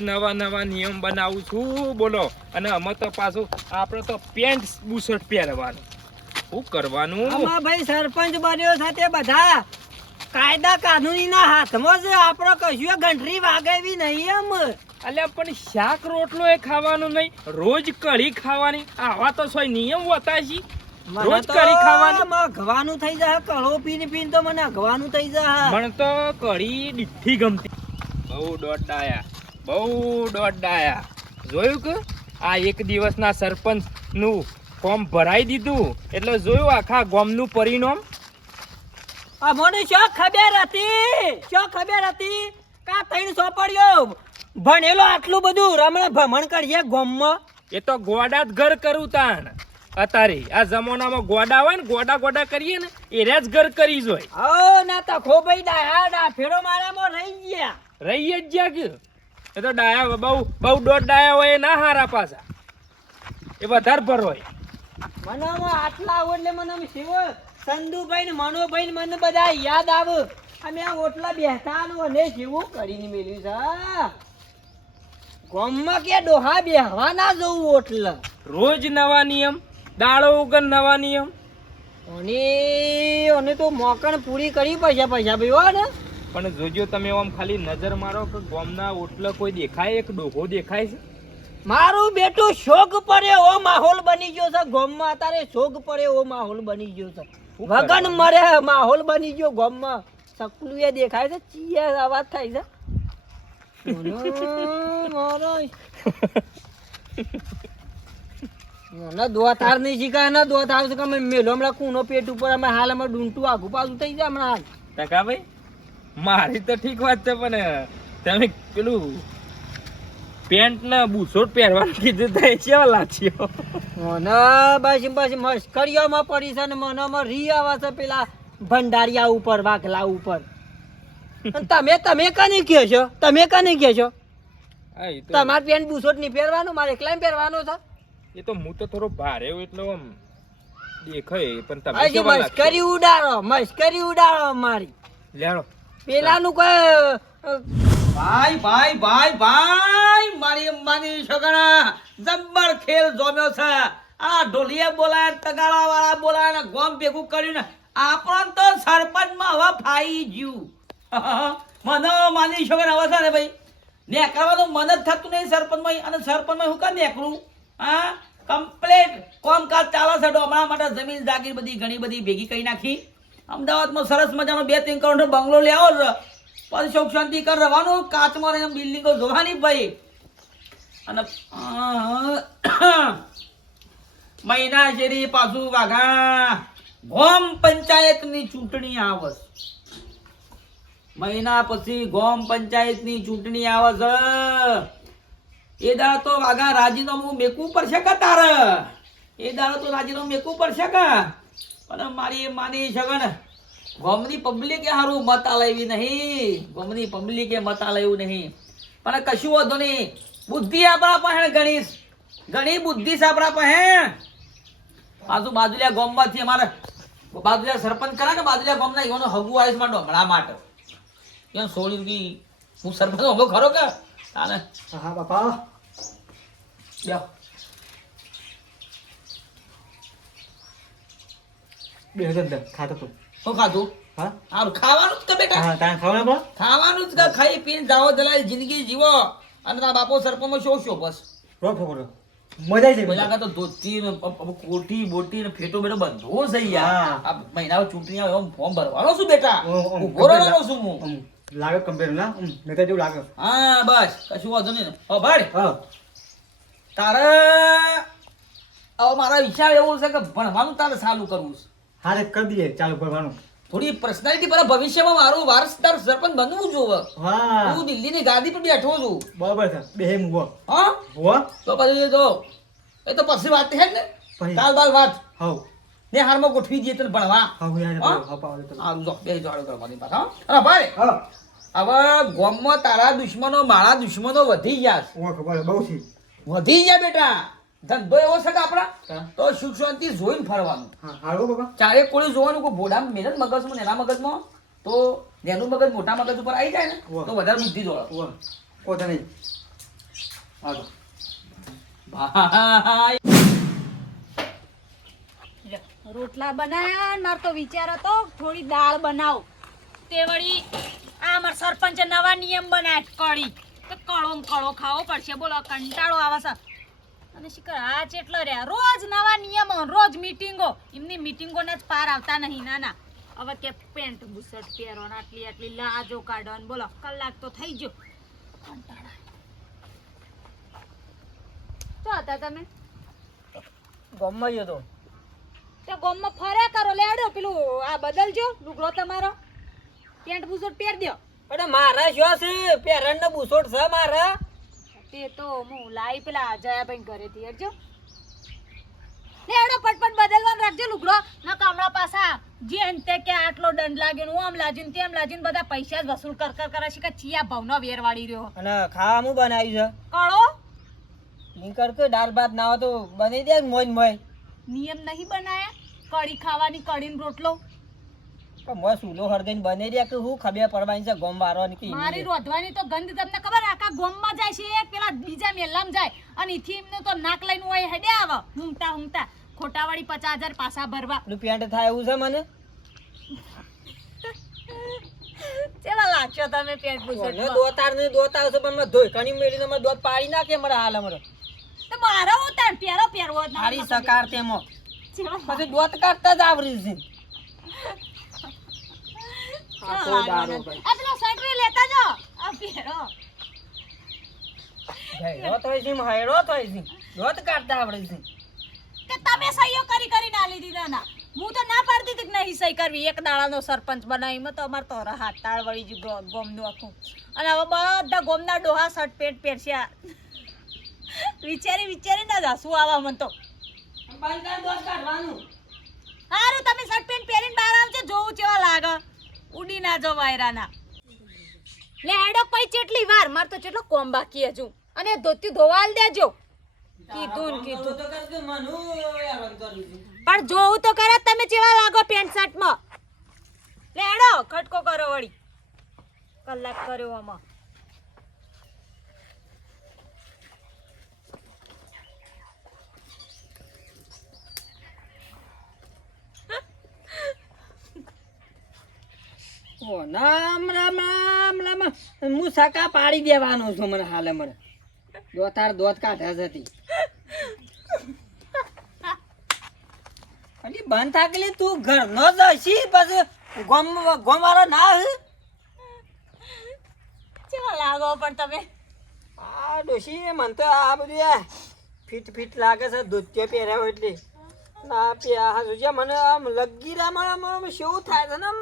નવા નવા નિયમ બનાવું છું. બોલો. અને અમે તો પાછું આપણે તો પેન્ટ બુશર્ટ પહેરવાનું. શું કરવાનું? આમાં ભાઈ સરપંચ બન્યો સાથે બધા. કાયદા કાનૂનીના હાથમાં છે. આપણો કશું ઘંટરી વાગેવી નહીં એમ. અલ્યા પણ શાક રોટલો એ ખાવાનું નહીં. રોજ કઢી ખાવાની. આવા તો સોય નિયમ હોતા છે. રોજ કઢી ખાવાની. અઘવાનું થઈ જાય. કળો પીને પીને તો મને અઘવાનું થઈ જાય. મને તો કઢી દીઠી ગમતી. બહુ દોડાયા બહુ દોડાયા જોયું કે? આ એક દિવસના સરપંચનું ફોર્મ ભરાઈ દીધું. એટલે જોયું આખા ગોમનું પરિણામ? અમને શું ખબર હતી. શું ખબર હતી કા તૈણ સોપડ્યો ભણેલો આટલું બધું રમણા ભમણ કરીએ ગોમમાં. એ તો ગોડા જ ઘર કરું તાણ. અત્યારે આ જમાનામાં ગોડા હોય ને ગોડા ગોડા કરીએ ને એ જ ઘર કરી જોય ઓ ના તો ભાઈ દા ડા ફેરો મારામાં રહી ગયા. રહી જ ગયા કે? એ તો ડાયા બહુ બહુ દોઢ ડાયા હોય એ ના હારા પાછા. એ વધારે ભર હોય. મને આટલા આવો એટલે મને શિવ સંધુભાઈ ને મનોભાઈ ને મને બધા યાદ આવે. અમે આ ઓટલા બેસતા નું અને જેવું કરીને મેલ્યું છે. ગામમાં કે ડોહા બેહવા ના જવું ઓટલા? રોજ નવા નિયમ દાળો ઉગર નવા નિયમ. અને અને તો મોકણ પૂરી કરી પૈસા પૈસા ભાઈ હો ને. પણ જોજો તમે આમ ખાલી નજર મારો કે ગોમના ઓટલા કોઈ દેખાય એક ડોહો દેખાય છે? મારું બેટું શોક પડે ઓ માહોલ બની ગયો છે. ગોમમાં અત્યારે શોક પડે ઓ માહોલ બની ગયો છે. વગન મરે માહોલ બની ગયો ગોમમાં. સકલુએ દેખાય છે. ચીયા અવાજ થાય છે. મને દોતાર નહીં શીખાય ને કે અમે મેલો હમણાં કૂનો પેટ ઉપર અમે હાલ અમે ડૂંટું આઘું પાછું થઈ જાય હમણાં હાલ. ટકાભાઈ મારી તો ઠીક વાત છે પણ તમે પેલું પેન્ટ ને બુશોટ પહેરવાનું કીધું તો એ કેવા લાચ્યો મને બસ બસ મસ્કરીઓમાં પડી છે ને મને રી આવે છે પેલા ભંડારિયા ઉપર વાઘલા ઉપર. તમે તમે કને કહો છો? તમે કને કહો છો? તમારે પેન્ટ બુશોટ નહીં પહેરવાનું? મારે એકલા પહેરવાનું છે? એ તો હું તો થોડો ભારે એટલે આમ દેખાય પણ તમે મસ્કરી ઉડાડો મસ્કરી ઉડાડો મારી લેડો પેલાનું કોઈ ભાઈ ભાઈ ભાઈ ભાઈ, મારી અંબાની છોકરા જબ્બર ખેલ જોમ્યો છે. આ ઢોલિયા બોલાય તગાળા વાળા બોલાય ને ગોમ ભેગું કર્યું ને આપણ તો સરપંચમાં હવે ફાઈ ગયું. મને માની છોકરા હવે છે ને ભાઈ? નેકળવાનું મન જ થતું નહીં સરપંચમાં અને સરપંચમાં હું કામ નેકળું? હા? કમ્પ્લેટ કોમકાજ ચાલે છે હમણાં માટે જમીન જાગીર બધી ઘણી બધી ભેગી કરી નાખી. અમદાવાદમાં સરસ મજાનો બે ત્રણ કરોડ બંગલો લેવો પછી સુખ શાંતિ કર રહેવાનું. કાચમાં રહીને બિલ્ડિંગો જોવાની ભાઈ. અને મહિના શેરી પાછું વાઘા. ગોમ પંચાયતની ચૂંટણી આવશ. મહિના પછી ગોમ પંચાયતની ચૂંટણી આવે છે એ દાડો તો વાઘા રાજીનામું મેકવું પડશે કે તારે? એ દાડો તો રાજીનામું મેકવું પડશે કે? પણ મારી માની સગન ગોમની પબ્લિકે સારું મત આલાવી નહીં. ગોમની પબ્લિકે મત આલાવ્યું નહીં. પણ કશું વાંધો નહીં. બુદ્ધિ આપણા પહેણ ઘણી ઘણી બુદ્ધિ આપણા પાસે. બાજુ બાજુલિયા ગોમમાંથી અમારે બાજુલિયા સરપંચ કરા કે બાજુલિયા ગોમના? એનો હગુ આવીશમાં ડોમડા માટે. એમ સોળી રૂપી હું સરપંચ હગો ખરો કે? તાને. હા બાપા. લ્યો. બે હજાર ખાતો તો. શું ખાધું? હા? હારું ખાવાનું જ કે બેટા? હા તારે ખાવાના બા ખાવાનું જ કે ખાઈ પીને જાઓ દલાલ જિંદગી જીવો. અને તારા બાપો સરપંચમાં શો શો બસ? રોક ઠોકો મજા આવી પેલા તો ધોતી ને પ- પ- કોટી બોટી ને ફેટો બેટો બધો છે યાર. આ મહિના ચૂંટણી આવે એમ ફોર્મ ભરવાનો છું બેટા. ઓ, ઓ, રહેવાનો છું હું. લાગે કમ્પ્લેટ ના આમ જેવું લાગે. હા બસ. કશું વાંધો નહીં. ભાઈ. હા. તારે હવે મારા વિચાર એવો છે કે ભણવાનું તારે ચાલુ કરવું છે. હારે કરી દઈએ ચાલુ કરવાનું. થોડી પર્સનાલિટી પર ભવિષ્યમાં મારું વારસદાર સરપંચ બનવું જોવે. હા હું દિલ્હીની ગાદી પર બેઠો છું. બરાબર છે. બે હેમ હો? હા તો પછી તો એ તો પછી વાત છે ને? કાલ બાલ વાત. હવ. ને હારમાં ગોઠવી દઈએ તને ભણવા. હવ યાર હા? હવ તો આ જો બે જોડો કરવાની પાછા અરે ભાઈ. હા. હવે ગોમમાં તારા દુશ્મનો મારા દુશ્મનો વધી ગયા છે. ઓ ખબર બહુ છે. વધી ગયા બેટા. ધંધો એવો છે કે આપણા? તો સુખ શાંતિ જોઈને ફરવાનું. હા બાબા. ચારે કોળી જોવાનું કોઈ ભોડા મહેનત મગજમાં નેના મગજમાં? તો નેનું મગજ મોટા મગજ ઉપર આવી જાય ને તો વધારે બુદ્ધિ જોડે. કોતા નહીં. હાલો. ભાઈ. રોટલા બનાયા માર મારો તો વિચાર હતો થોડી દાળ બનાવ. તે વળી આ માર સરપંચ નવા નિયમ બનાવ્યા કળી તો કળો કળો ખાવો પડશે. બોલો કંટાળો આવે છે. અને શિખર આ ચેટલો રહ્યા. રોજ નવા નિયમો રોજ મીટિંગો. એમની મીટિંગોને જ પાર આવતા નહીં ના ના હવે કે પેન્ટ બુશર્ટ પહેરો ને આટલી આટલી લાજો કાઢો ને બોલો. કલાક તો થઈ ગયો. તો હતા તમે? ગમમાં ગયો તો. તે ગોમમાં ફર્યા કરો લેડો પેલું આ બદલજો લુગડો તમારો. પેન્ટ બુશર્ટ પહેર દ્યો અરે મારા શું છે? પહેરણ ને બુસોટ છે મારા. તે તો હું લાઈ પેલા જયાભાઈ ઘરેથી હેડજો લેડો પટપટ બદલવાનું રાખજો લુગડો. ન કામડા પાસા જે અંતે કે આટલો દંડ લાગ્યો હું આમ લાજીન તેમ લાજીન બધા પૈસા જ વસૂલ કર કર કરે છે કે ચિયા ભાવનો વેર વાળી રહ્યો. અને ખાવાનું બનાવ્યું કળો? છે નીકળ કે દાળ ભાત ના હોય તો બની દે મોજ મોજ નિયમ નહીં બનાયા? કઢી ખાવાની કઢીનો રોટલો? પણ મોજ બને રહ્યા બની કે હું ખબર પડવાની છે ગોમ વારવાની કે મારી રોધવાની તો ગંધ તમને ખબર આખા ગોમમાં જાય છે એક પેલા બીજા મેલામાં જાય. અને ઇથી એમને તો નાક લઈને હોય હેડે આવે. હુંતા હુંતા ખોટાવાળી પચાસ હજાર પાછા ભરવા. પેન્ટ થાય એવું છે મને? ચેલા લાગશો તમે પેન્ટ પૂછો દોતાર ને દોતાર છે પણ મેં ધોઈ કણી મેળીને મેં દોત પાડી નાખે મારા હાલ અમારે. તો મારો ઉતાર પેરો પહેરવો જ મારી સકાર તેમાં. પછી દોત કાઢતા જ આવરી છે. આખો દાડો ભાઈ. આ પેલો સટરી લેતા જો. આ પહેરો હેડો થાય છે હેડો થાય છે દોત કાઢતા આવડે છે. કે તમે સહીઓ કરી કરી ના લીધી ના ના. હું તો ના પાડતી હતી કે નહીં સહી કરવી. એક દાડાનો સરપંચ બનાવી તો અમાર તો હાથ તાળ વળી ગયું ગોમનું આખું. અને હવે બધા ગોમના ડોહા શર્ટ પેટ પહેરસ્યા વિચારી વિચારી ના જાસુ આવા મન તો. દોત કાઢવાનું. હારું તમે શર્ટ પેન્ટ પહેરીને બહાર આવજો જોવું કેવા લાગે. ઉડી ના જો વાયરાના. લે હેડો કોઈ ચેટલી વાર? માર તો ચેટલો કોમ બાકી હજુ. અને ધોતી ધોવાલ દેજો. કીધું ને કીધું. તો કરતું મનુ હેરાન કરું છું. પણ જોવું તો કરે તમે જેવા લાગો પેન્ટ શર્ટમાં લે હેડો ખટકો કરો વળી. કલાક કર્યો આમાં. રામ રામ રામ રામ. હું સકા પાડી દેવાનો છું મને હાલે મને. દોતાર દોત કાઢે છે તી. અલી બંધ થાકલી તું ઘર નો જશી પછી ગોમ ગોમ ના? કેવા લાગો પણ તમે? આ ડોશી મને તો આ બધું ફીટ ફીટ લાગે છે ધોતિયો પહેર્યા હોય એટલે. ના પ્યા હા મને આમ લગી રહ્યા મને આમ આમ શું થાય છે ને આમ.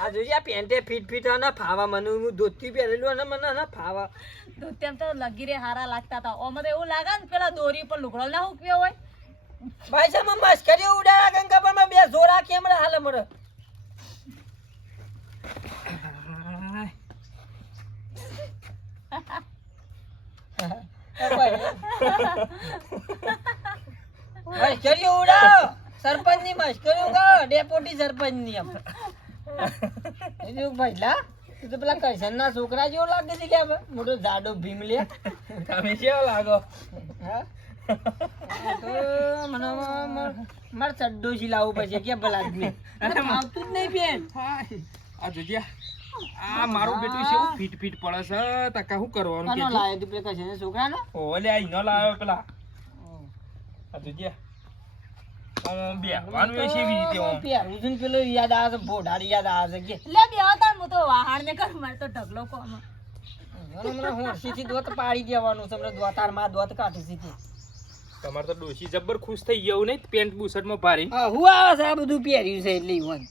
આ જોજે આ પેન્ટે ફીટ ફીટ ના ફાવા મને હું ધોતી પહેરેલું અને મને ના ફાવા. ધોતી તો લગી રે હારા લાગતા હતા. ઓમાં તો એવું લાગે ને પેલા દોરી પર લુગડો ના હુકવ્યો હોય. ભાઈ સાહેબ મને મસ્કરી ઉડાડા ગંગા પર મેં બે જોરા કેમ રે મરે ભાઈ મસ્કરી ઉડાડો. સરપંચની કયું કહો ડેપોટી સરપંચની એમ? બીજું ભજલા તું તો પેલા કૈસન ના છોકરા જેવો લાગે છે કે મોટો જાડો ભીમ લે. તમે કેવો લાગો? મારે ચડ્ડો લાવવું પડશે કે ભલા આદમી આવતું જ નહીં બેન. આ જોજ્યા આ મારું બેટું છે ફીટ ફીટ પડે છે. તકા શું કરવાનું કે લાવ્યો તું પેલા કરશન છોકરાનો? ઓલે આ ઈનો લાવ્યો પેલા. આ જોજે આમ બેહવાનું એ છે એવી રીતે આમ. પહેરવું છે ને પેલો યાદ આવે છે ભોડાડી યાદ આવે છે કે. લે બે હતા હું તો વાહાણ ને કર મારે તો ઢગલો કોમ હમણાં હોંશીથી દોત પાડી દેવાનું છે હમણાં દોતારમાં દોત કાઢી સીધી તમારે તો ડોશી જબ્બર ખુશ થઈ ગયું નહીં પેન્ટ બુશર્ટમાં ભારી હા હું આવે છે આ બધું પહેર્યું છે એટલે ઈવન.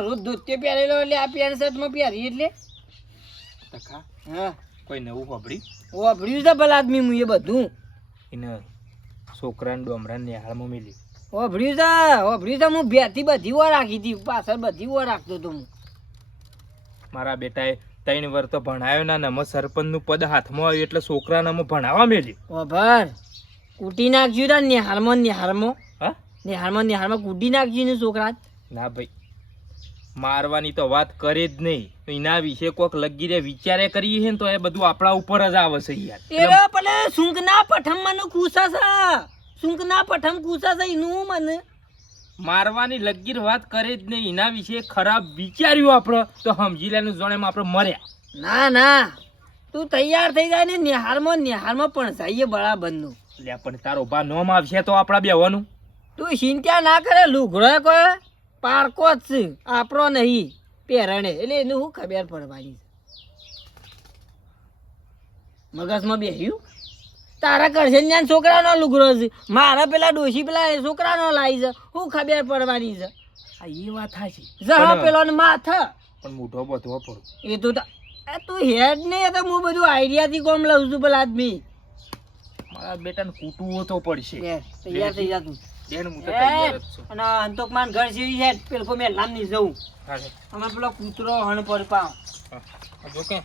રોજ ધોતે પહેરેલો એટલે આ પેન્ટ શર્ટમાં પહેરી એટલે. હા. કોઈ નવું હોબળી વાપર્યું છે ભલા આદમી હું એ બધું. એને છોકરાને ડોમરાને નિહાળમાં મેલી વાપર્યું છે વાપર્યું છે હું બેથી બધી વાર રાખી હતી પાછળ બધી વાર રાખતો હતો હું. મારા બેટાએ ત્રણ વર તો ભણાયો ના નમો સરપંચનું પદ હાથમાં આવ્યું એટલે છોકરાને અમે ભણાવવા મેલી ઓભર કૂટી નાખજો તા નિહાળમાં નિહાળમાં. હા? નિહાળમાં નિહાળમાં કૂટી નાખજો ને છોકરા ના ભાઈ મારવાની તો વાત કરે જ નહીં. એના વિશે કોક લગી રે વિચારે કરીએ છે ને તો એ બધું આપણા ઉપર જ આવે છે યાર. એરો પેલે સુંકના પઠમનું કૂસા છે સુંકના પઠમ કૂસા છે એનું મને? મારવાની લગીર વાત કરે જ નહીં. એના વિશે ખરાબ વિચાર્યું આપણે. તો સમજી લેનું જોણે આપણે મર્યા. ના ના. તું તૈયાર થઈ જાય ને નિહારમાં નિહારમાં પણ જઈએ બરાબરનું લે પણ તારો ભા નોમ આવશે તો આપણા બેવાનું તું ચિંતા ના કરે લુઘડો કોઈ પારકો જ છે. આપણો નહીં પહેરણે. એટલે એનું શું ખબર પડવાની છે? મગજમાં બેસ્યું તારા કરશે ને ત્યાં છોકરાનો લુગરો છે. મારા પેલા ડોશી પેલા એ છોકરાનો લાવી છે. હું ખબર પડવાની છે. આ એ વાત સાચી જહા પેલો ને માથા. પણ મોઢો બધો પડો. એ તો એ તું હેડ ને એ તો હું બધું આઈડિયાથી કોમ લઉં છું પેલા આદમી. મારા બેટાને કૂટવો તો પડશે. તૈયાર થઈ જા તું. બેન હું તો તૈયાર જ છું. અને અંતોકમાન ઘર છે પેલો મેં લામની જવું. અમે પેલો કૂતરો હણ પર પાઉં જો કે.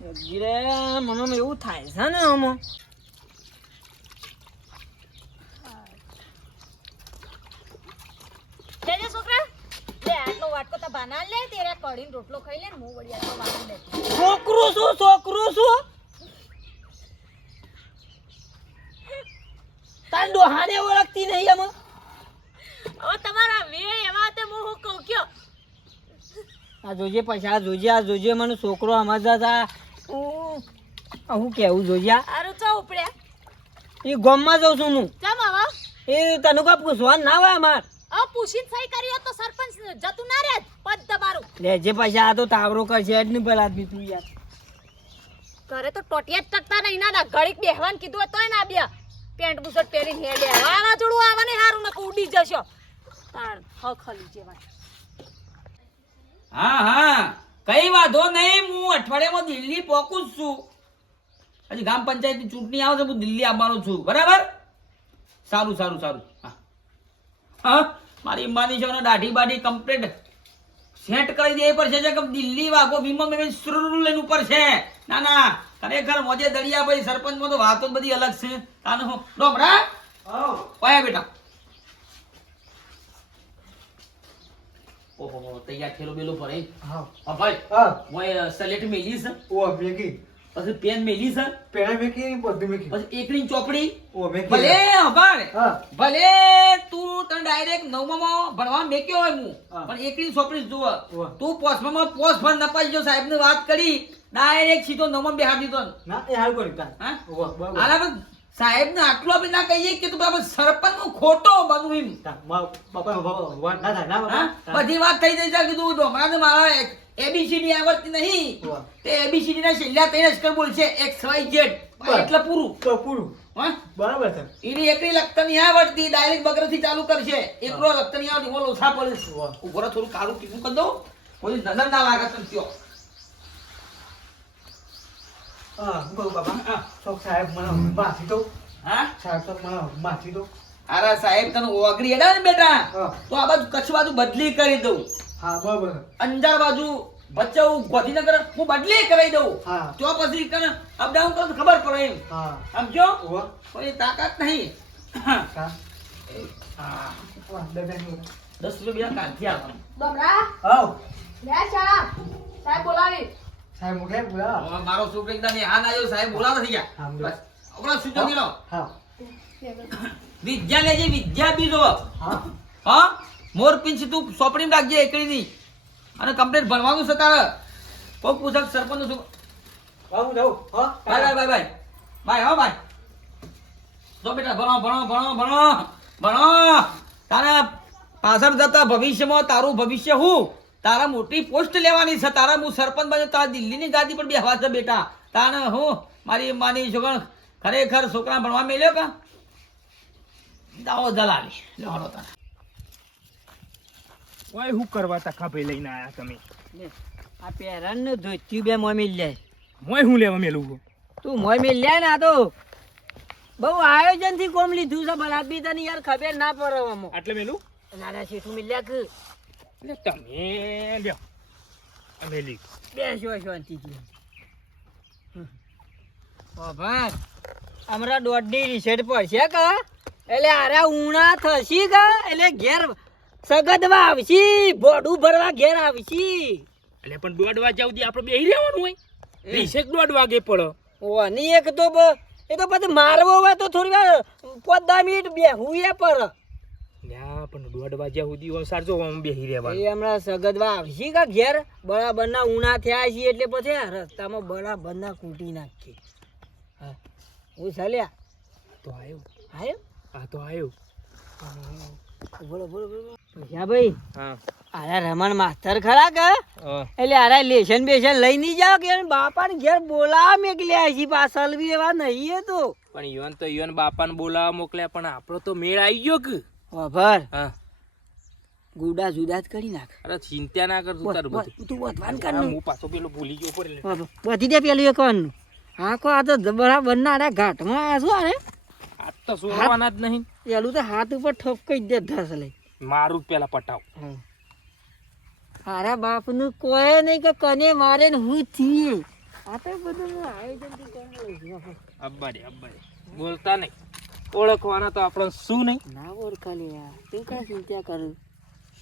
ગીરે મને એવું થાય છે ને આમાં? લેજે છોકરા. લે આટલો વાટકો તો બાના લે તેરે કઢીને રોટલો ખાઈ લે ને હું વળી આટલો વાટકો લે છોકરું શું છોકરું શું? તાર ડોહાને ઓળખતી નહીં આમાં? હવે તમારા વે એવા તે હું હું કહું કયો? આ જોજે પૈસા જોજે આ જોજે મને છોકરો સમજતા હતા. હું કેવું જોઈએ અરે ચો ઉપડ્યા એ ગોમમાં જઉં છું હું. ચમ આવા. એ તને કોઈ પૂછવા ના હોય અમાર. હવે પૂછીને સહી કરી તો સરપંચ જતું ના રહે પદ તમારું. લેજે પૈસા આ તો તાવરો કરશે જ નહીં પેલા આદમી તું યાર. ઘરે તો ટોટિયા જ ટકતા નહીં ના ના ઘડીક બેહવાન કીધું હોય તોય ના બે. પેન્ટ બુશર્ટ પહેરીને હેડે. આવા જોડું આવા નહીં હારું નકર ઉડી જશો. તાણ હક હલી જેવા. હા હા. કઈ વાંધો નહીં હું અઠવાડિયામાં દિલ્હી પહોંચું છું. હજી ગ્રામ પંચાયતની ચૂંટણી આવે છે હું દિલ્હી આવવાનો છું. બરાબર? સારું સારું સારું. હા. હા મારી માની છે દાઢી બાઢી કમ્પ્લીટ સેટ કરી દે પડશે છે કે દિલ્હી વાગો વીમો મેં સુરુ લઈને ઉપર છે. ના ના. ખરેખર મોજે દળિયા ભાઈ સરપંચમાં તો વાતો બધી અલગ છે. તાનો ડોમરા ઓયા બેટા. ઓહો તૈયાર થેલો બેલો ભરે હા? ભાઈ હા. મોય સલેટ મેલી છે ઓ મેકી પછી પેન મેલી છે પેલા મેકી બધું મેકી પછી એકની ચોપડી? ઓ મેકી ભલે હબાર હા. ભલે તું તને ડાયરેક્ટ નવમામાં ભણવા મેક્યો હોય હું. પણ એકની ચોપડી જુઓ. તું પોસમામાં પોસ ભર નપાઈ જો સાહેબ ને વાત કરી ડાયરેક્ટ સીધો નવમાં બેહાડી દીધો ને. એ હાલ તાર હા? આલા સાહેબ ને આટલું આપણે ના કહીએ કે તું બાબા સરપંચનું ખોટો બનવું એમ. ના ના હા? બધી વાત થઈ જાય છે કીધું હમણાં મારા એબીસીડી આવડતી નહીં. તે એબીસીડી ના છેલ્લા ત્રણ અક્ષર બોલશે એક્સ વાય ઝેડ એટલે પૂરું. તો પૂરું. બરાબર છે. એની એકલી લખતા નહીં આવડતી ડાયરેક્ટ બગરથી ચાલુ કરશે. એકલો લખતા નહીં આવડતી બોલો ઓછા પડે. ઊભો થોડું કાળું કીધું કરી દઉં. કોઈ નજર ના લાગે તને ત્યો. હા હું બાપા? હા. તો સાહેબ મને માથી દો હા? સાહેબ તો મને માથી દો અરે સાહેબ તને ઓગરી હેડા ને બેટા. તો આ બાજુ કચ્છ બાજુ બદલી કરી દઉં. હા બરાબર. અંજાર બાજુ ભચાઉ ગાંધીનગર હું બદલી કરાવી દઉં. હા. તો પછી કને અપડાઉન કરો ખબર પડે એમ. હા. સમજો? કોઈ તાકાત નહીં. હા. હા. વાહ, દસ રૂપિયા કાઢી આવવાનું બમરા? આવ લે ચા સાહેબ બોલાવી. સાહેબ મોકલે બોલા મારો છોકરો એકદમ હાન આવ્યો સાહેબ બોલાવા નથી ગયા. હા, બસ હમણાં સૂચો દીનો હા વિદ્યા લેજે વિદ્યા બીજો હા. હા મોર પિંચ તું સોપડી રાખજે એકડી ની અને કમ્પ્લીટ ભણવાનું છે તારે. કોક પૂછક સરપંચનું આવું જાઉં. હા બાય બાય બાય. બાય હો બાય. જો બેટા ભણો ભણો ભણો ભણો ભણો. તારે પાછળ જતા ભવિષ્યમાં તારું ભવિષ્ય હું? તારા મોટી પોસ્ટ લેવાની છે. તારા હું સરપંચ બન્યો તારા દિલ્હીની ગાદી પર બેહવા છે બેટા. તાને હું મારી માની છોકરા ખરેખર છોકરા ભણવા મેલ્યો કા? દાવો દલાલી લેવાનો તારે ઓય હું કરવા તખા ભાઈ લઈને આયા તમે? આ પહેરણ ને ધોતી બે મોય લે. મોય હું લેવા મેલું તું મોય મિલ લે ને આ તો. બહુ આયોજનથી કોમ લીધું છે બરાબર બી તને યાર ખબર ના પડે આમાં. આટલે મેલું? નાના શેઠું મિલ્યા કે? એટલે તમે લ્યો. આ મેલી બેસો શાંતિથી ભાઈ હમણાં દોઢની રિસેટ પડશે કા? એટલે આરે ઉણા થશી ગ એટલે ઘેર સગદવા આવશી ભોડું ભરવા ઘેર આવશી. એટલે પણ દોઢ વાગ્યા સુધી આપણે બેહી રહેવાનું હોય. રિસેક દોઢ વાગે પડો. ઓની એક તો બ- એ તો પછી મારવો હોય તો થોડી વાર પાંચ દસ મિનિટ બેહું એ પર લ્યા પણ દોઢ વાગ્યા સુધી વસાર જો હું બેહી રહેવાનું. એ હમણાં સગદવા આવશી કા ઘેર? બરાબર ના ઉના થયા છે એટલે પછી આ રસ્તામાં બરાબર ના કૂટી નાખી હા. હું ચાલ્યા તો આવ્યો આવ્યો હા તો આવ્યો બોલો બોલો બોલો પૈસા ભાઈ? હા. આરા રમણ માસ્તર ખરા કે? એટલે આરા લેશન બેશન લઈ નહીં જાવ કે? બાપા ને ઘેર બોલાવા મેકલ્યા છે પાછળ બી એવા નહીં તો. પણ યુવન તો યોન બાપાને બોલાવા મોકલ્યા પણ આપણો તો મેળ આવી ગયો કે? વાભર. હા. ગુડા જુદા જ કરી નાખ. અરે ચિંતા ના કર તું તારું બધું. તું વધવાન કર હું પાછો પેલો ભૂલી ગયો પર વધી દે પેલું એક વાનું હા કો આ તો બરાબર ના રે ઘાટમાં આ શું અરે આ તો સુવાના જ નહીં. પેલું તો હાથ ઉપર ઠપકાઈ જ દે ધસ લઈ મારું પેલા પટાવ. હારા બાપનું કોઈ નહીં કે કને મારે ને હું થઈએ આ તો બધું આયોજનથી. અબ્બા રે અબ્બા બોલતા નહીં. ઓળખવાના તો આપણે શું નહીં? ના ઓળખાલી યાર. તું કાંઈ ચિંતા કરું?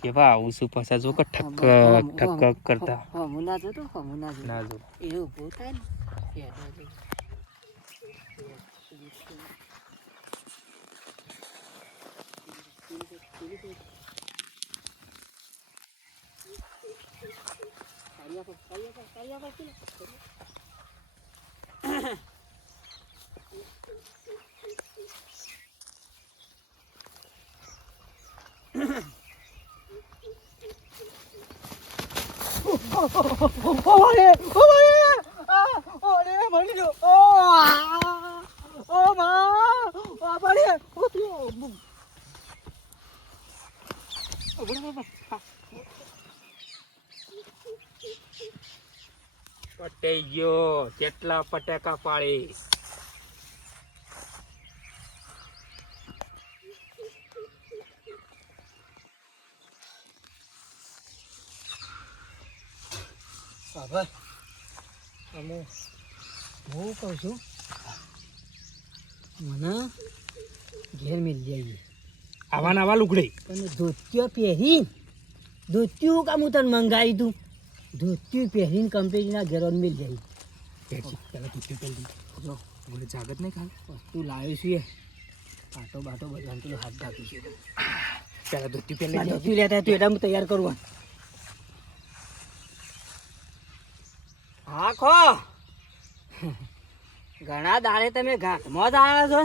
કેવા આવું છું પાછા જો કે ઠક ઠક કરતા. હમું ના જોતો હમું ના જો ના જો એ થાય ને. ઓરે મળી ગયો ઓ આ! ઓ માં ઓ મળી ઓ તું ઓ બરાબર પટાઈ ગયો. કેટલા પટાકા પાડે બાબા અમે હું કહું છું મને ઘેર મિલ જઈએ આવા નવા લુગડે. તમે ધોતિયો પહેરી ધોતિયું કામ હું તને મંગાવી તું ધોતિયું પહેરીને કંપનીના ઘેરોન મિલ જાય પેલા તું પેલી જો મને જાગત નહીં ખાલી. વસ્તુ લાવ્યો છું એ. પાટો બાટો બધા પેલો હાથ ઢાંકી છે. પહેલાં પેલા ધોતિયું લેતા તું એટલે હું તૈયાર કરું હા ખો ઘણા દાડે તમે ઘાટમાં જ આવ્યા છો.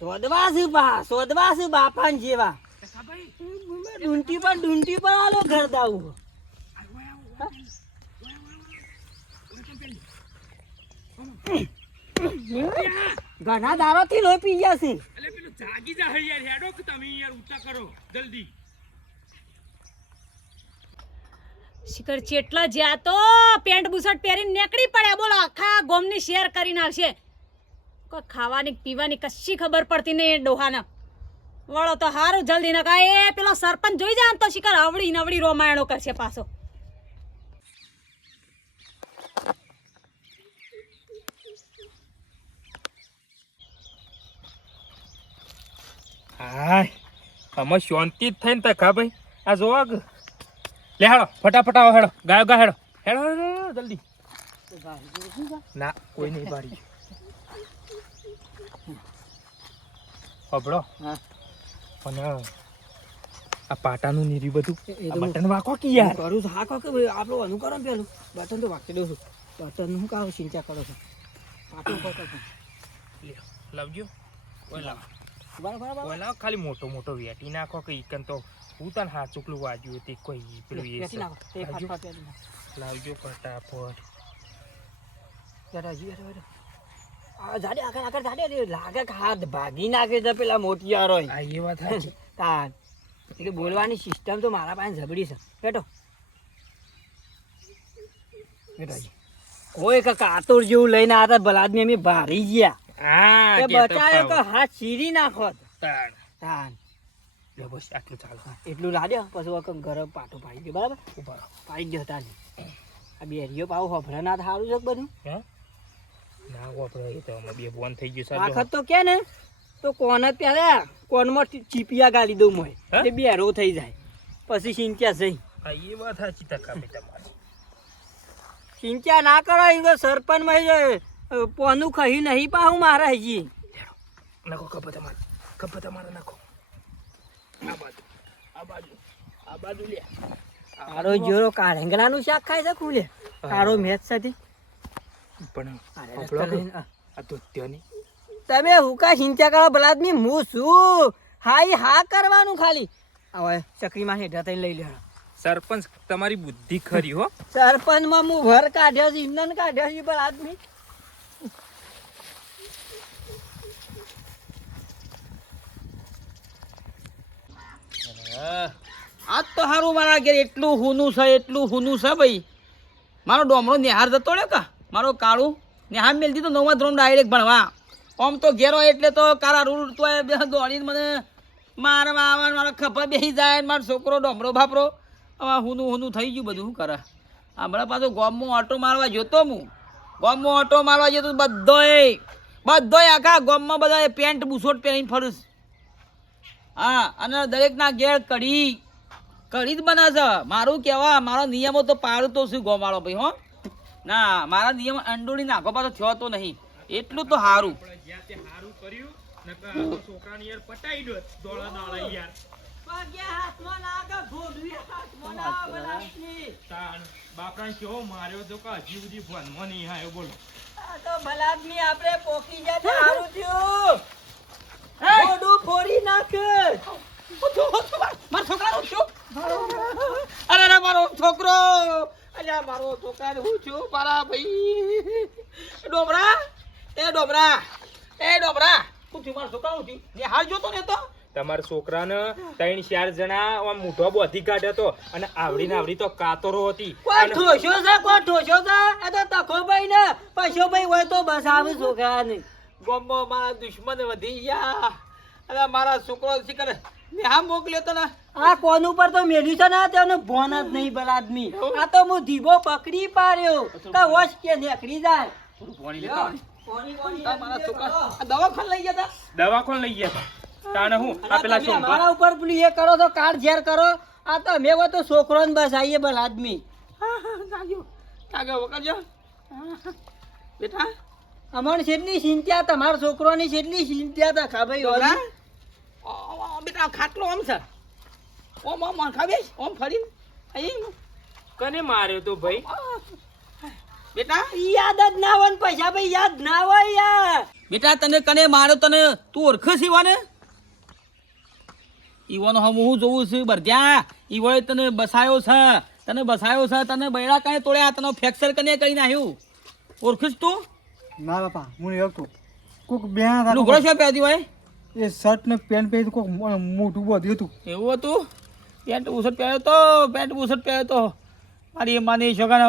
શોધવા છે બા, શોધવા છે બાપાન જેવા? ડુંટી પર ડુંટી પર આલો ઘર દાવું ઘણા દારો થી લોહી પી ગયા છે. જાગી જા યાર, હેડો કે તમે યાર ઉતા કરો, જલ્દી. શિખર ચેટલા જ્યાં તો પેન્ટ બુશર્ટ પહેરીને નીકળી પડ્યા. બોલો, આખા ગોમની શેર કરીને આવશે. કોઈ ખાવાની પીવાની કશી ખબર પડતી નહીં એ ડોહાને. વળો તો સારું જલ્દી નકા એ પેલો સરપંચ જોઈ જાય તો શિખર અવળી નવળી રોમાયણો કરશે પાછો. હાય અમે શાંતિ જ થઈને તકા ભાઈ. આ જોવા લે હેડો ફટાફટ આવો હેડો. ગાયો ગા હેડો. હેડો જલ્દી. ના કોઈ નહીં પાડી હબળો. અને આ પાટાનું નીરી બધું. બટન વાકો કે યાર? કરું છું. હા કે આપણું અનુકરણ પેલું. બટન તો વાકી દઉં છું. બટન હું કામ ચિંતા કરો છો? પાટું લે, લાવજો. ઓય લાવ. બરાબર ઓલા ખાલી મોટો મોટો વેટી નાખો કે ઈકન તો હું હા ચૂકલું વાજ્યું તે કોઈ પેલું એ લાવજો. ફટાફટ જાડે આગળ આગળ જાડે લાગે હાથ ભાગી નાખે છે પેલા મોટિયારો આ એ વાત સાચી એટલે બોલવાની સિસ્ટમ તો મારા પાસે જબડી છે કોઈ કે કાતુર જેવું લઈને આવતા બલાદ આદમી અમે ભારી ગયા હા તે. હાથ ચીરી નાખો તાણ. તાન લે બસ આટલું ચાલો એટલું લાદ્યો પછી વખત ઘરે પાટો પાડી ગયો. બરાબર? ઉપર પાડી ગયો હતા આ બે રિયો પાવ હોભરા ના સારું છે બધું? હે? ના વાપરો એ તો અમે બે બોન થઈ ગયું સાહેબ તો કે ને તો કોને ત્યારે કોનમાં ચીપિયા ગાલી દઉં મોય? એ બેરો થઈ જાય. પછી સિંચ્યા જઈ. હા એ વાત સાચી તકાભાઈ તમારી. સિંચ્યા ના કરો એ સરપંચમાં પોનું ખહી નહીં પાહું મારા હજી. નાખો કપા તમારે કપા તમારે નાખો આ બાજુ. આ બાજુ. આ બાજુ લે. કાળો જોરો કાળંગલાનું શાક ખાય છે મેચ સાથે પણ આ. ધોત્યોની તમે હુકા સિંચા કરો બલાદમી હું શું હા એ હા કરવાનું ખાલી. હવે ચકરીમાં હેઠા થઈને લઈ લેવા સરપંચ તમારી બુદ્ધિ ખરી હો. સરપંચમાં હું ઘર કાઢ્યો છે ઇંધન કાઢ્યો છે બલાદમી આજ તો સારું મારા ઘેર એટલું હુનું છે, એટલું હુનું છે ભાઈ. મારો ડોમરો નિહાર જતો રહ્યો કા? મારો કાળું. નિહાર મેલ દીધો, નવમા ધોરણ ડાયરેક્ટ ભણવા. આમ તો ઘેરો એટલે તો કારા રૂડ તો દોડીને મને મારવા મારો મારા ખભા બેસી જાય મારો છોકરો ડોમરો બાપરો હવે હુનું હુનું થઈ ગયું બધું, શું કરે? હમણાં પાછો ગોમમાં ઓટો મારવા જોતો હું. ગોમમાં ઓટો મારવા જતો બધોય બધોય આખા ગોમમાં બધા પેન્ટ બુશોટ પહેરીને ફરું હા અને દરેકના ઘેર કઢી કઢી જ બને છે. મારું કહેવા મારો નિયમો તો પાડતો તો શું ગોમાળો ભાઈ હો. ના મારા નિયમ અંડોળી નાખો પાછો થયો તો નહીં. એટલું તો સારું જ્યાં તે સારું કર્યું નકર છોકરાની યાર પટાઈ દો દોડા દાડા યાર. તાણ બાપરાને કેવો માર્યો તો કે હજી સુધી ભણવા નહીં આવ્યો બોલો. આ તો બલાદમી આપણે પોકી જાય સારું થયું. મોઢું ફોડી નાખ. મારો છોકરા હું છું અરે અરે મારો છોકરો. અલ્યા મારો છોકરા હું છું? મારા ભાઈ. ડોબરા એ ડોબરા એ ડોબરા હું છું મારો છોકરા હું છું. ને હાલ જોતો ને તો. તમારા છોકરાને ત્રણ ચાર જણા આમ મૂઢો બોધી કાઢ્યો તો અને આવડી ને આવડી તો કાતરો હતી. કોઈ ઠોસો છે કોણ ઠોસ્યો છે? એ તો તખો ભાઈ ને. પશો ભાઈ હોય તો બસ આવે છોકરાને. ગોમો મારા દુશ્મન વધી ગયા. અરે મારા છોકરો શીખર નેહા મોકલ્યો તો ને? આ કોન ઉપર તો મેલ્યું છે ને? તેનો ભોન જ નહીં બલાદમી આ તો હું ધીબો પકડી પાડ્યો. તો વશ કે નેકડી જાય. મારા છોકરા લઈ ગયા તા? દવાખાને લઈ ગયા. તાણે હું આ પેલા તમે શોભા ઉપર પેલું એ કરો તો કાળ ઝેર કરો. આ તો મેં તો છોકરો ને બસ આઈએ બલ આદમી. હા, હા, કાગ્યો કાગ્યો વકરજો હા, હા. બેટા અમારે છેટલી ચિંતા તમારા છોકરોની છેટલી ચિંતા તા ખાભાઈ ડોબરા હોલી. ઓ, ઓ, બેટા ખાટલો આમ છે. ઓમ ઓમ ખાવીશ ઓમ ફરી અહીં કને માર્યો તો ભાઈ? બેટા યાદ જ ના હોય ને પૈસા ભાઈ યાદ ના હોય યાર. બેટા તને કને માર્યો? તને તું ઓળખે સીવાને ઈવાને? ઈવાનો હમ હું જોઉં છું બરજ્યા ઈવોએ તને બસાયો છે. તને બસાયો છે તને બૈરા કાંઈ તોડ્યા તને ફ્રેક્ચર કને કરી નાખ્યું ઓળખીશ તું? ના બાપા હું નહીં આવતો. કોઈક બેન લુગડો છે પહેરતી હોય? એ શર્ટ ને પેન્ટ પહેરી કોઈક મોટું બધું હતું. એવું હતું? પેન્ટ બુશર્ટ પહેર્યો તો પેન્ટ બુશર્ટ પહેર્યો તો. મારી માની છોકરાને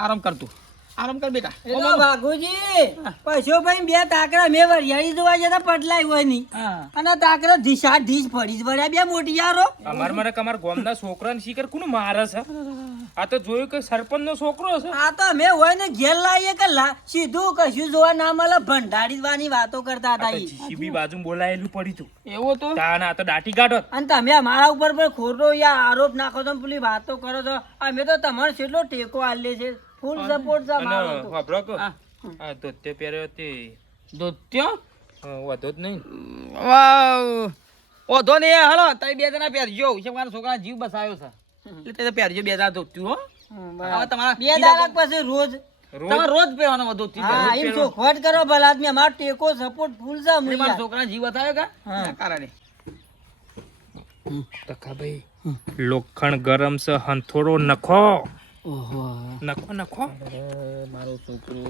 આરામ કરતું. આરામ કર બેટા. એ બાગુજી પૈસો ભાઈ બે તાકરા મેં વરિયાળી જોવા જતા પટલાય હોય નહીં. હા. અને તાકરા ધીસા ધીસ ફરી જ વળ્યા બે મોટી યારો. અમાર મને કમાર ગામના છોકરાને શીખર કોણ મારે છે? આ તો જોયું કે સરપંચ નો છોકરો છે. આ તો મેં હોય ને ઘેર લાવીએ કે સીધું કશું જોવા ના મળે ભંડારીવાની વાતો કરતા હતા સીબી બાજુ બોલાયેલું પડ્યું તું એવો તો? ના તો દાટી કાઢો અને તમે અમારા ઉપર પણ ખોટો યા આરોપ નાખો તો પેલી વાતો કરો છો. અમે તો તમારે કેટલો ટેકો આલે છે. ફૂલ સપોર્ટ છે મારો તો. વાપરો કે આ ધોત્યો પહેર્યો તે. ધોત્યો? અ, વધો જ નહીં. વાવ. ઓધો ને હાલો તમે બે જણા પહેરજો. છે મારા છોકરા જીવ બસાયો છે. એટલે તમે પહેરજો બે જણા ધોત્યું હો. હવે તમારા બે દાડા પછી રોજ રોજ? તમારે રોજ પહેરવાનો વધુ હા એમ ચોખવટ કરો ભલા આદમી. અમારો ટેકો સપોર્ટ ફૂલ છે મારા છોકરા જીવ બતાવ્યો કા? હા. કારણે. તકાભાઈ લોખંડ ગરમ છે હંથોડો નખો. ઓહો. નખો નખો. મારો છોકરો.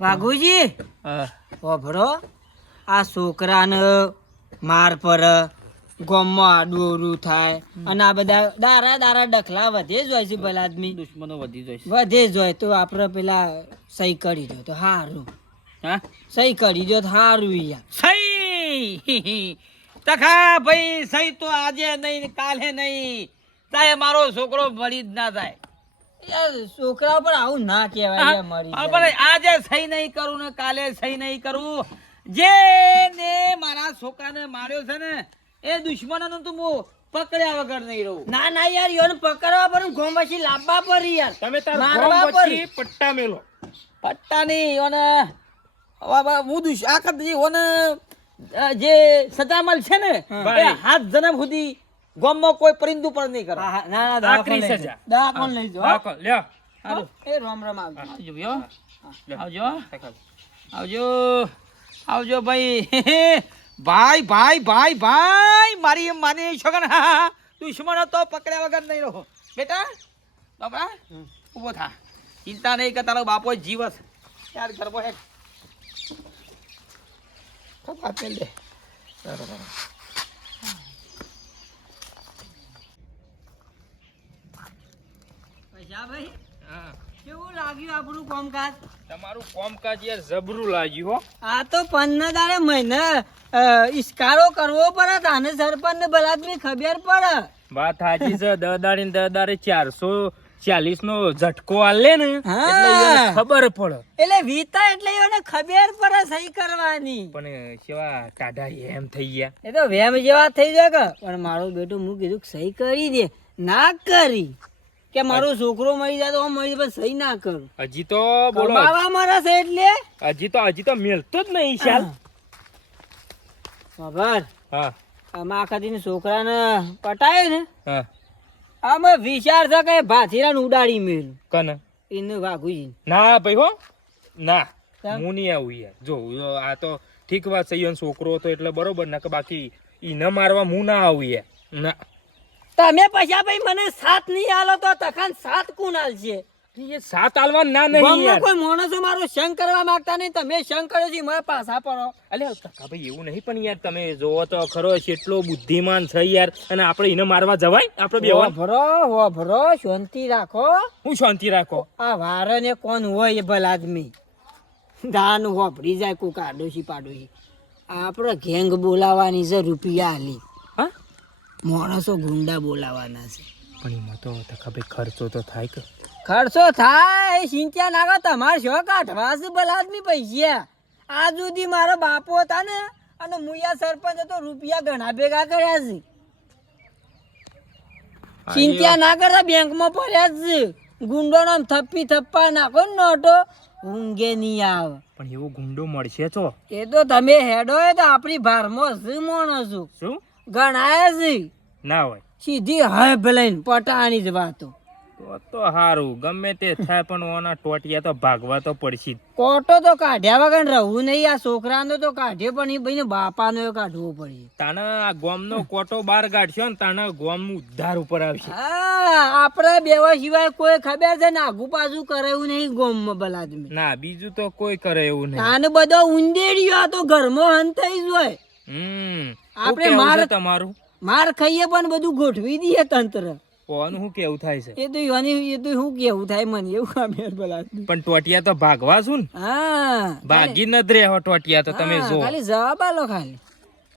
વાઘુજી? ઓભળો આ છોકરાને માર પર ગોમમાં દોરું થાય અને આ બધા દારા દારા ડખલા વધે જ હોય છે ભલા આદમી દુશ્મનો વધી જાય વધે જ હોય તો આપણે પેલા સહી કરી દો તો હારું. હા? સહી કરી દો તો હારું યાર. સહી! તખા ભાઈ સહી તો આજે નહીં કાલે નહીં. ચાહે મારો છોકરો જ ના થાય. છોકરા પર આવું ના કહેવાય યાર મરી પણ આજે સહી નહીં કરું ને કાલે સહી નહીં કરું. જે ને મારા છોકરાને માર્યો છે ને એ દુશ્મનોનું તો હું પકડ્યા વગર નહીં રહું. ના ના યાર યોને પકડવા પર ગોમ પછી લાવવા પર યાર. તમે તાર ગોમ પછી પટ્ટા મેલો. પટ્ટા નહીં યોને હું દુશ આ કરતી યોને જે સજામલ છે ને એ હાથ જન્મ સુધી ગામમાં કોઈ પરિંદુ પર નહીં કરે. હા, હા, ના ના આકરી સજા. જાઓ. દવાખાને લઈ જો હા, લ્યો. હારું. એ રામ રામ આવજો. આવજો આવજો. આવજો. આવજો ભાઈ. ભાઈ ભાઈ ભાઈ ભાઈ મારી માની છોકરા હા દુશ્મનો તો પકડ્યા વગર નહીં રહો. બેટા બાપા ઊભો થા. ચિંતા નહીં કે તારો બાપો જીવસ યાર ગરબો હે કપા પેલ દે. પૈસાભાઈ, હા. કેવું લાગ્યું આપણું કામકાજ? તમારું કોમકાજ યાર જબરું લાગ્યું હો. આ તો પન્ના દાડે મહિને ઇસ્કારો કરવો પડે તાને સરપંચ ને બલાદમી ખબર પડે. વાત સાચી છે દદાડી ને દદાડી ચારસો ચાલીસ નો ઝટકો આલે ને એટલે એને ખબર પડે. એટલે વીતા એટલે એને ખબર પડે સહી કરવાની. પણ કેવા ટાઢા એમ થઈ ગયા. એ તો વેમ જેવા થઈ જાય કે પણ મારો બેટું હું કીધું સહી કરી દે. ના કરી. કે મારો છોકરો મરી જાય તો હું મરી પણ સહી ના કરું. હજી તો બોલો. બાવા મારા છે એટલે? હજી તો હજી તો મેલતો જ નહીં શાલ ખબર હા. આમાં આખા દિન છોકરાને પટાય ને? હા. આમાં વિચાર છે કે ભાથીરાને ઉડાડી મેલ. કન? એને વાઘુજી ના ભાઈ હો. ના? હું નહીં આવું યાર. જો આ તો ઠીક વાત સહી છોકરો હતો એટલે બરોબર ના કે બાકી ઈને મારવા હું ના આવું યાર. ના. તમે પૈસા ભાઈ મને સાથ નહીં આલો તો તખાન સાત કુણ આલશે? એ સાત આલવા ના નહીં યાર. કોઈ માણસો મારો શંક કરવા માંગતા નહીં તમે શંક કર્યો છે મારા પાછા પડો. અલે કાકા ભાઈ એવું નહીં પણ યાર તમે જોવો તો ખરો એટલો બુદ્ધિમાન છે યાર. અને આપણે એને મારવા જવાય આપણે બે ભરો હો ભરો શાંતિ રાખો. હું શાંતિ રાખો? આ વારે ને કોણ હોય એ ભલ આદમી? દાન હોપડી જાય કોક આડોશી પાડોશી. આપણે ગેંગ બોલાવાની છે રૂપિયા આલી. માણસો ગુંડા બોલાવાના છે. પણ એમાં તો ભાઈ ખર્ચો તો થાય કે? ખર્ચો થાય સિંચ્યા નાખો તમારે શો કાઢવા છે? ભલા આદમી પૈસા. આજ સુધી મારો બાપો હતા ને અને મુયા સરપંચ હતો રૂપિયા ઘણા ભેગા કર્યા છે. ચિંતા ના કરતા બેંકમાં પડ્યા જ છે. ગુંડો નામ થપ્પી થપ્પા નાખો ને નોટો ઊંઘે નહીં આવે. પણ એવો ગુંડો મળશે તો? એ તો તમે હેડો હોય તો આપણી ભારમાં શું માણસો. શું? ગણાયા ના હોય. સીધી હાય ભલાઈને પટાણી જ વાતો. તો તો સારું ગમે તે થાય પણ ઓના ટોટિયા તો ભાગવા તો પડશે કોટો તો કાઢ્યા વગર રહું નહીં આ છોકરાનો તો કાઢ્યો પણ એ ભાઈ બાપાનો કાઢવો પડે તાણે આ ગોમનો કોટો બહાર કાઢશો ને તાણે ગોમ ઉદ્ધાર ઉપર આવશે. હા આપણે બેવા સિવાય કોઈ ખબર છે ને આગુ પાછું કરે એવું નહીં ગોમમાં બલાદમી ના બીજું તો કોઈ કરે એવું નહીં. તાને બધો ઊંધેડ્યો તો ઘરમાં હન થઈ જ હોય. હમ. આપણે માર માર- તમારું? માર ખાઈએ પણ બધું ગોઠવી દઈએ તંત્ર. કોનું શું કેવું થાય છે? એ તો યોની એ તો શું કેવું થાય મને એવું ખબર બલાદમી પણ ટોટિયા તો ભાગવા છું ને. હા ભાગી ન જ રહે ટોટિયા તો તમે જો. ખાલી જવાબ આલો ખાલી.